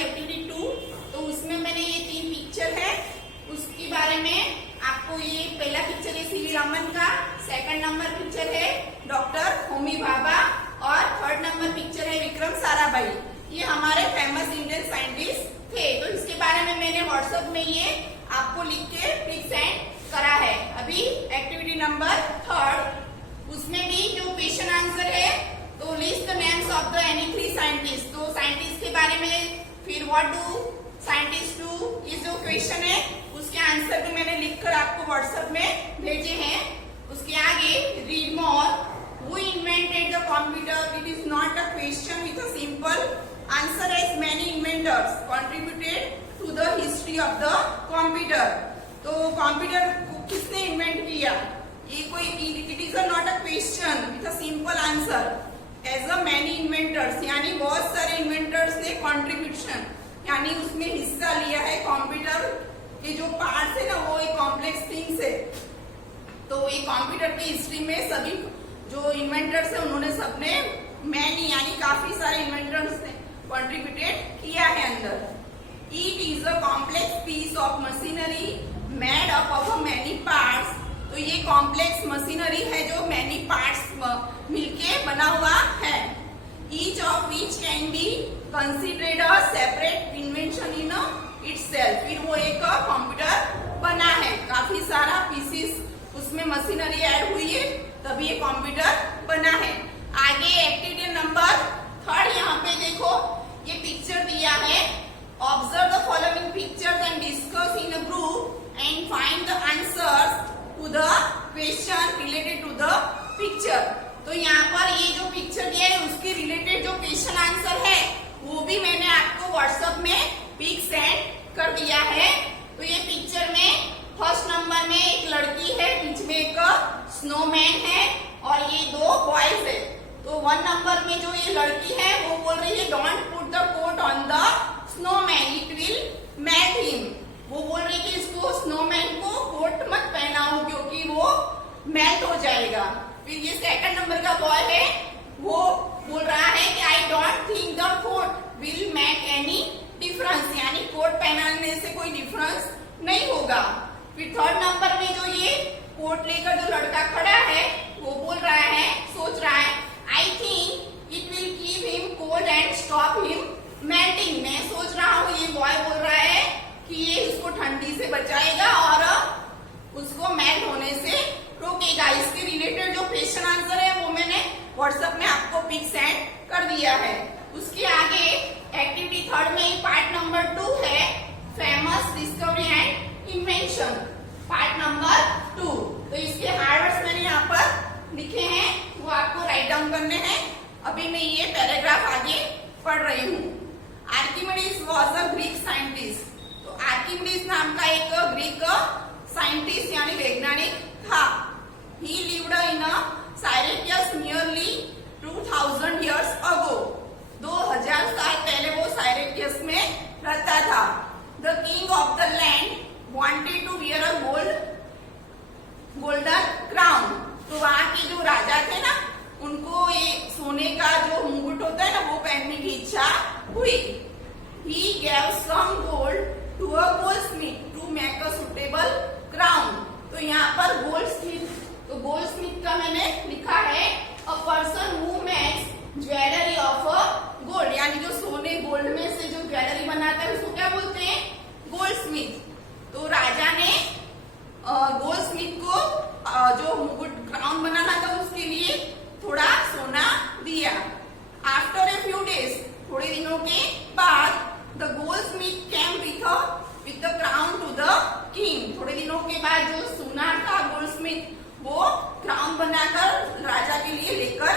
Activity 2। तो उसमें मैंने ये 3 पिक्चर है, उसके बारे में आपको ये पहला पिक्चर है सीवी रमन का, सेकंड नंबर पिक्चर है डॉक्टर होमी भाभा और थर्ड नंबर पिक्चर है विक्रम साराभाई। ये हमारे फेमस इंडियन साइंटिस्ट थे। तो इसके बारे में मैंने व्हाट्सएप में ये आपको लिख के पिक सेंड करा है। अभी एक्टिविटी नंबर 3 उसमें भी जो क्वेश्चन आंसर है, तो list the names of the any 3 scientist. तो साइंटिस्ट के बारे में फिर व्हाट डू साइंटिस्ट डू, ये जो क्वेश्चन है उसके आंसर भी मैंने लिखकर आपको व्हाट्सएप में भेजे हैं। उसके आगे read more, who invented the computer, it is not a question with a simple answer as many inventors contributed to the history of the computer. तो कंप्यूटर को किसने इन्वेंट किया, ये कोई it is not a question with a simple answer as a many inventors, यानी बहुत सारे inventors ने कंट्रीब्यूशन यानी उसमें हिस्सा लिया है। कंप्यूटर के जो पार्ट्स है ना वो एक कॉम्प्लेक्स थिंग्स है। तो ये कंप्यूटर की हिस्ट्री में सभी जो इन्वेंटर्स है उन्होंने सबने मैनी यानी काफी सारे इन्वेंटर्स ने कंट्रीब्यूटेड किया है अंदर। It is a complex piece of machinery made up of many parts. तो ये कॉम्प्लेक्स मशीनरी है जो मैनी पार्ट्स मिलके बना हुआ है। Each of which can be considered a separate invention in itself. फिर वो एक कंप्यूटर बना है, काफी सारा पीसीस उसमें मशीनरी ऐड हुई है तभी ये कंप्यूटर बना है। आगे एक्टिविटी नंबर 3 यहाँ पे देखो ये पिक्चर दिया है। Observe the following pictures and discuss in a group and find the answers to the question related to the picture. तो यहाँ पर ये जो पिक्चर दिया है उसके रिलेटेड जो क्वेश्चन आंसर है वो भी मैंने आपको व्हाट्सएप में पिक सेंड कर दिया है। तो ये पिक्चर में फर्स्ट नंबर में एक लड़की है, बीच में एक स्नोमैन है और ये 2 बॉयज है। तो 1 नंबर में जो ये लड़की है वो बोल रही है don't put the coat on the snowman, it will melt him. वो बोल रही है कि इसको स्नोमैन को कोट मत पहनाओ क्योंकि वो मेल्ट हो जाएगा। फिर ये सेकंड नंबर का बॉय है, वो बोल रहा है कि I don't think the coat will make any difference, यानी कोट पहनाने से कोई डिफरेंस नहीं होगा। फिर थर्ड नंबर में जो ये कोट लेकर जो लड़का खड़ा है वो बोल रहा है, सोच रहा है I think it will keep him cold and stop him melting. मैं सोच रहा हूँ, ये बॉय बोल रहा है कि ये उसको ठंडी से बचाएगा और उसको मेल्ट होने से रोकेगा। इसके रिलेटेड जो क्वेश्चन आंसर है वो मैंने व्हाट्सएप में आपको पिक सेंड कर दिया है। उसके आगे एक्टिविटी 3 में पार्ट नंबर 2 है famous discovery and invention, part number 2। तो इसके हार्ड्स मैंने यहाँ पर लिखे हैं, वो आपको राइट डाउन करने हैं। अभी मैं ये पैराग्राफ आगे पढ़ रही हूँ। Archimedes was a Greek scientist. तो आर्किमिडीज नाम का एक ग्रीक साइंटिस्ट यानी वैज्ञानिक था। He lived in Syracuse nearly 2000 years ago. 2000 साल पहले वो साइरेक्यस में रहता था। The king of the land wanted to wear a golden crown. तो वहाँ के जो राजा थे ना उनको ये सोने का जो मुकुट होता है ना वो पहनने की इच्छा हुई। He gave some gold to a goldsmith to make a suitable crown. तो यहाँ पर goldsmith, तो गोल्डस्मिथ का मैंने लिखा है a person who makes jewellery of gold, यानी जो सोने गोल्ड में से जो ज्वेलरी बनाता है उसको क्या बोलते हैं, गोल्डस्मिथ। तो राजा ने गोल्डस्मिथ को जो मुकुट क्राउन बनाना था उसके लिए थोड़ा सोना दिया। आफ्टर ए फ्यू डेज, थोड़े दिनों के बाद the goldsmith came with the crown to the king. थोड़े दिनों के बाद जो सोना था गोल्डस्मिथ वो क्राउन बनाकर राजा के लिए लेकर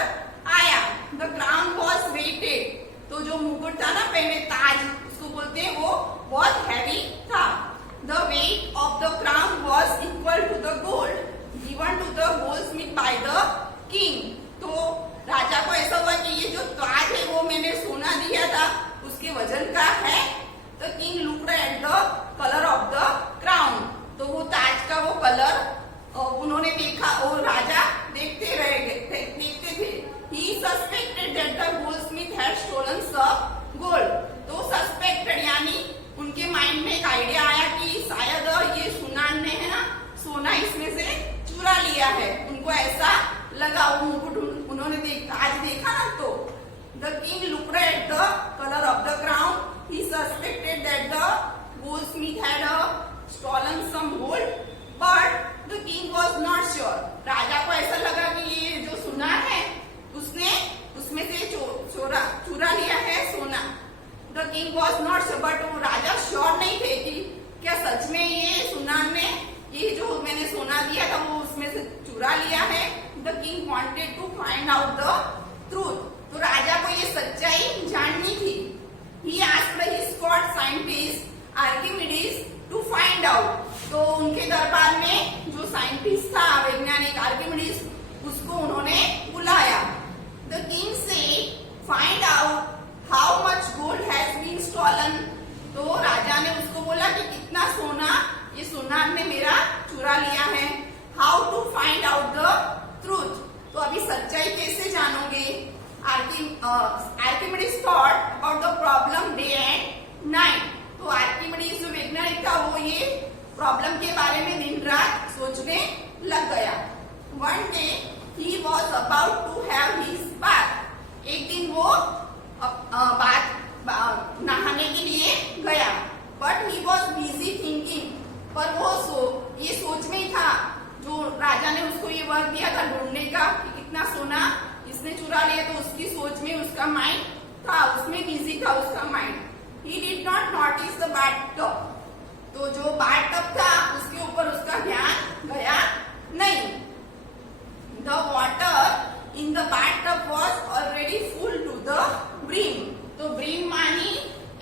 आया। The crown was weighted. तो जो मुकुट था ना पहले ताज उसको बोलते हैं, वो बहुत हैवी था। The weight of the crown was equal to the gold given to the goldsmith by the king. तो राजा को ऐसा हुआ कि ये जो ताज है वो मैंने सोना दिया था उसके वजन का है। The king looked at the colour of the crown. तो वो ताज का वो कलर उन्होंने देखा और राजा देखते थे। He suspected that the goldsmith had stolen some gold. तो सस्पेक्टेड ऐसा लगा, वो मुकुट उन्होंने आज देखा ना, तो the king looked at the colour of the crown, he suspected that the goldsmith had stolen some gold, but the king was not sure. राजा को ऐसा लगा कि ये जो सुनार है उसने उसमें से चुरा लिया है सोना। The king was not sure, but वो राजा श्योर नहीं थे कि क्या सच में ये सुनार ने ये जो मैंने सोना दिया था वो उसमें से चुरा लिया है। The king wanted to find out the truth, तो राजा को ये सच्चाई जाननी थी। He asked his court scientist Archimedes to find out, तो उनके दरबार में जो साइंटिस्ट था वैज्ञानिक आर्किमिडीज, उसको उन्होंने बुलाया। The king said find out how much gold has been stolen, तो राजा ने उसको बोला कि कितना सोना ये सुनार ने मेरा चुरा लिया है। How to find out the truth, तो अभी सच्चाई कैसे जानोगे। Archimedes thought about the problem day and night, तो आर्किमिडीज जो वैज्ञानिक था वो ये प्रॉब्लम के बारे में दिन रात सोचने लग गया। One day he was about to have his bath, एक दिन वो नहाने के लिए गया, but he was busy thinking, पर वो ये सोच में ही था, जो राजा ने उसको ये वर्क दिया था ढूंढने का कि कितना सोना इसने चुरा लिया, तो उसकी सोच में उसका माइंड था, उसमें बिजी था उसका mind. He did not notice the bathtub, तो जो बाथटब था उसके ऊपर उसका ध्यान गया नहीं। The water in the bathtub was already full to the brim, तो ब्रिम मानी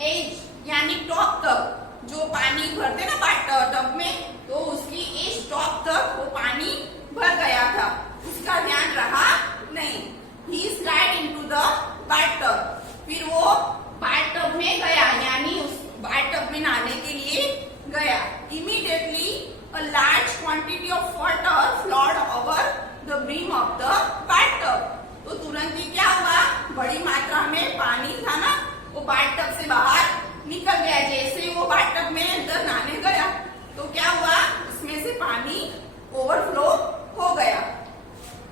एज यानी टॉप तक, जो पानी भरते ना बाथटब में, तो उसकी एज टॉप तक वो पानी भर गया था, उसका ध्यान रहा नहीं। ही स्लाइड इनटू द बाथटब, फिर वो बाथटब में गया, यानी उस बाथटब में नहाने के लिए गया। Immediately a large quantity of water flowed over the brim of the bathtub, तो तुरंत ही क्या हुआ, बड़ी मात्रा में पानी था ना, वो बाथटब से बाहर निकल गया। जैसे वो बाथटब में अंदर नहाने गया तो क्या हुआ, उसमें से पानी ओवरफ्लो हो गया।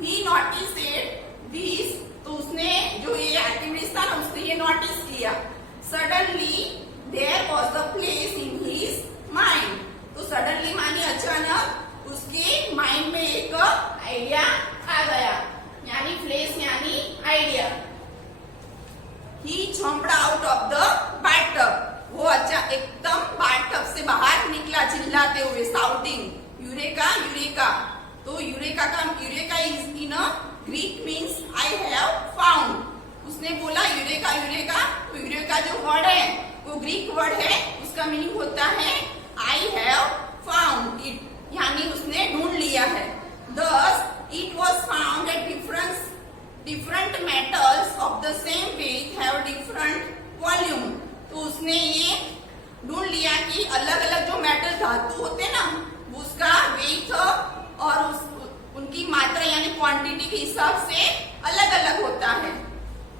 ही नोटिस्ड दिस, तो उसने जो ये आर्किमिडीज था ना उसने ये नोटिस किया। Suddenly there was the place in his mind, तो सडनली मानी अचानक उसके माइंड में एक आइडिया आ गया, यानी प्लेस यानी idea. He jumped out of the bathtub, वो अच्छा एकदम बाथटब से बाहर निकला चिल्लाते हुए, साउटिंग यूरेका यूरेका, तो eureka is in a Greek means I have found, उसने बोला यूरेका यूरेका, तो यूरेका जो वर्ड है वो ग्रीक वर्ड है, उसका मीनिंग होता है आई हैव फाउंड इट, यानी उसने ढूंढ लिया है। Thus it was found that different metals of the same weight have different volume, तो उसने ये ढूंढ लिया कि अलग अलग जो मेटल धातु होते ना उसका वेट और उनकी मात्रा यानी क्वांटिटी के हिसाब से अलग अलग होता है।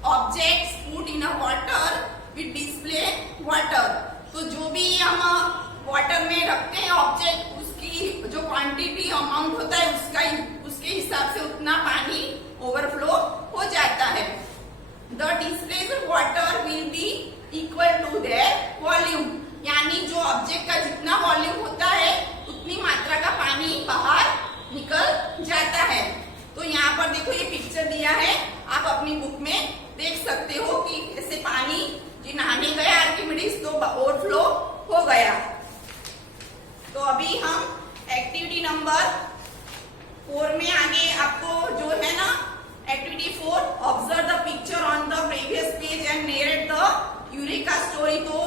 Objects put in a water with display water, तो जो भी हम वाटर में रखते हैं ऑब्जेक्ट, उसकी जो क्वांटिटी अमाउंट होता है उसके हिसाब से उतना पानी ओवरफ्लो हो जाता है। The displaced water will be equal to their volume, यानी जो ऑब्जेक्ट का जितना वॉल्यूम होता है उतनी मात्रा का पानी बाहर निकल जाता है। तो यहाँ पर देखो ये पिक्चर दिया है, आप अपनी बुक में देख सकते हो कि ऐसे पानी जो नहाने गया आर्किमिडीज तो ओवरफ्लो हो गया। तो अभी हम एक्टिविटी नंबर 4 में आगे आपको जो है ना activity 4 observe the picture on the previous page and narrate the Eureka story to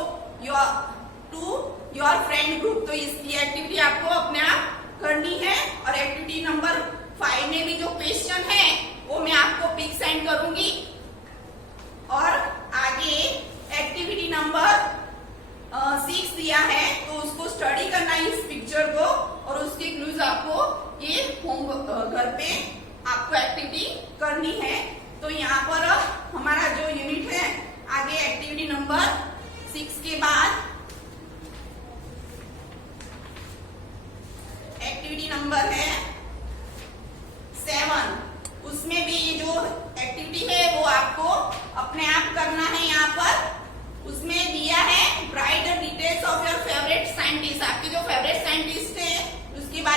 your friend group, तो इसकी एक्टिविटी आपको अपने आप करनी है। और एक्टिविटी नंबर 5 में भी जो क्वेश्चन है वो मैं आपको पिक सेंड करूंगी। और आगे एक्टिविटी नंबर 6 दिया है तो उसको स्टडी करना है इस पिक्चर को, और उसके क्लूज आपको ये होम घर पे आपको एक्टिविटी करनी है। तो यहाँ पर हमारा जो यूनिट है आगे एक्टिविटी नंबर 6 के बाद एक्टिविटी नंबर है 7।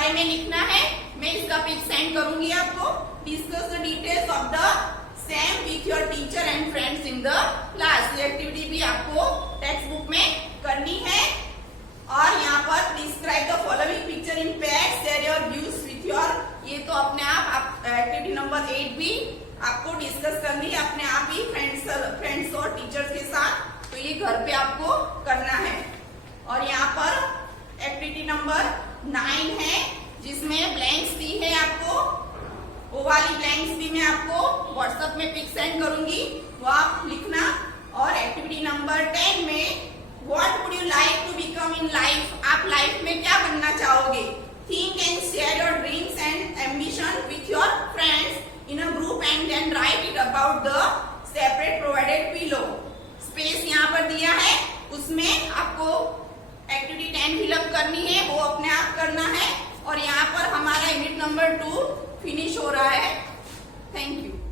बारे में लिखना है। मैं इसका पिक सेंड करूंगी आपको। Discuss the details of the same with your teacher and friends in the class. ये एक्टिविटी भी आपको टेक्स्ट बुक में करनी है। और यहाँ पर describe the following picture in PACS, share your views with your, ये तो अपने आप एक्टिविटी नंबर 8 भी आपको डिस्कस करनी है अपने आप ही फ्रेंड्स और टीचर्स के साथ। तो ये घर पे आपको करना है। और यहाँ पर एक्टिविटी नंबर 9 है जिसमें ब्लैंक्स दी है आपको। वो वाली ब्लैंक्स भी मैं आपको व्हाट्सएप में पिक सेंड करूंगी, वो आप लिखना। और एक्टिविटी नंबर 10 में what would you like to become in life, आप लाइफ में क्या बनना चाहोगे। Think and share your dreams and ambition with your friends in a group and then write it about the separate provided below. Space यहाँ पर दिया है, उसमें आपको एक्टिविटी 10 फिलअप करनी है, वो अपने आप करना है। और यहाँ पर हमारा यूनिट नंबर 2 फिनिश हो रहा है। Thank you.